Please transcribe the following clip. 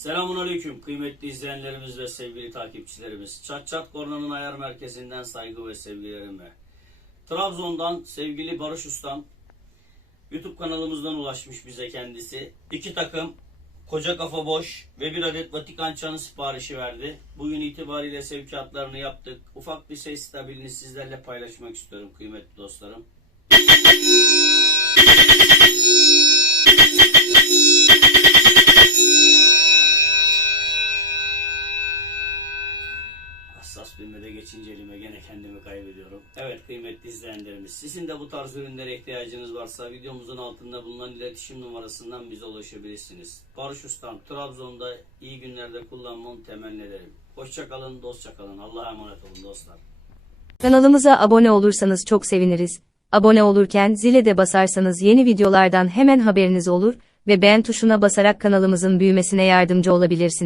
Selamun Aleyküm kıymetli izleyenlerimiz ve sevgili takipçilerimiz. Çat Çat Korna'nın ayar merkezinden saygı ve sevgilerimle. Trabzon'dan sevgili Barış Ustam YouTube kanalımızdan ulaşmış bize kendisi. İki takım koca kafa boş ve bir adet Vatikan çanı siparişi verdi. Bugün itibariyle sevkiyatlarını yaptık. Ufak bir ses stabilini sizlerle paylaşmak istiyorum kıymetli dostlarım. Hassas bilmede geçince elime gene kendimi kaybediyorum. Evet kıymetli izleyenlerimiz sizin de bu tarz ürünlere ihtiyacınız varsa videomuzun altında bulunan iletişim numarasından bize ulaşabilirsiniz. Barış Ustam Trabzon'da iyi günlerde kullanmanı temenni ederim. Hoşça kalın, dostça kalın. Allah'a emanet olun dostlar. Kanalımıza abone olursanız çok seviniriz. Abone olurken zile de basarsanız yeni videolardan hemen haberiniz olur ve beğen tuşuna basarak kanalımızın büyümesine yardımcı olabilirsiniz.